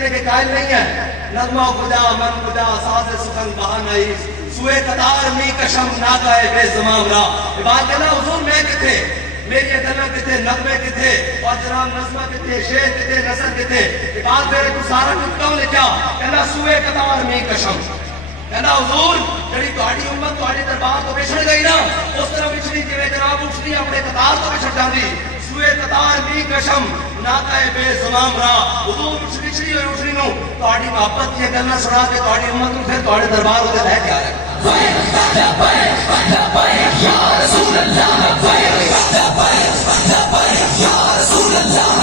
ہونے کے قائل نہیں ہیں. نغمہ خدا من خدا ساز سخن بہانائی سوئے قطار می کشم ناگائے بے زمام را. یہ بات کہنا حضور میں کتے میری گلا کتے نغمے کتے اور جناب نظمہ کتے شعر کتے نثر کتے. یہ بات میرے کو سارا کچھ کیوں لکھا کہنا سوئے قطار می کشم. کہنا حضور جڑی تہاڈی امت تہاڈے دربار تو بچھڑ گئی نا اس طرح بچھڑی جویں جناب اٹھنی اپنے قطار تو بچھڑ جاندی. سوئے قطار می کشم ناقہ بے زمام را. حضور بچھڑی ہوئی اٹھنی نو تہاڈی محبت دی گلاں سنا کے تہاڈی امت نو پھر تہاڈے دربار تے لے کے آیا. یا رسول اللہ یا رسول اللہ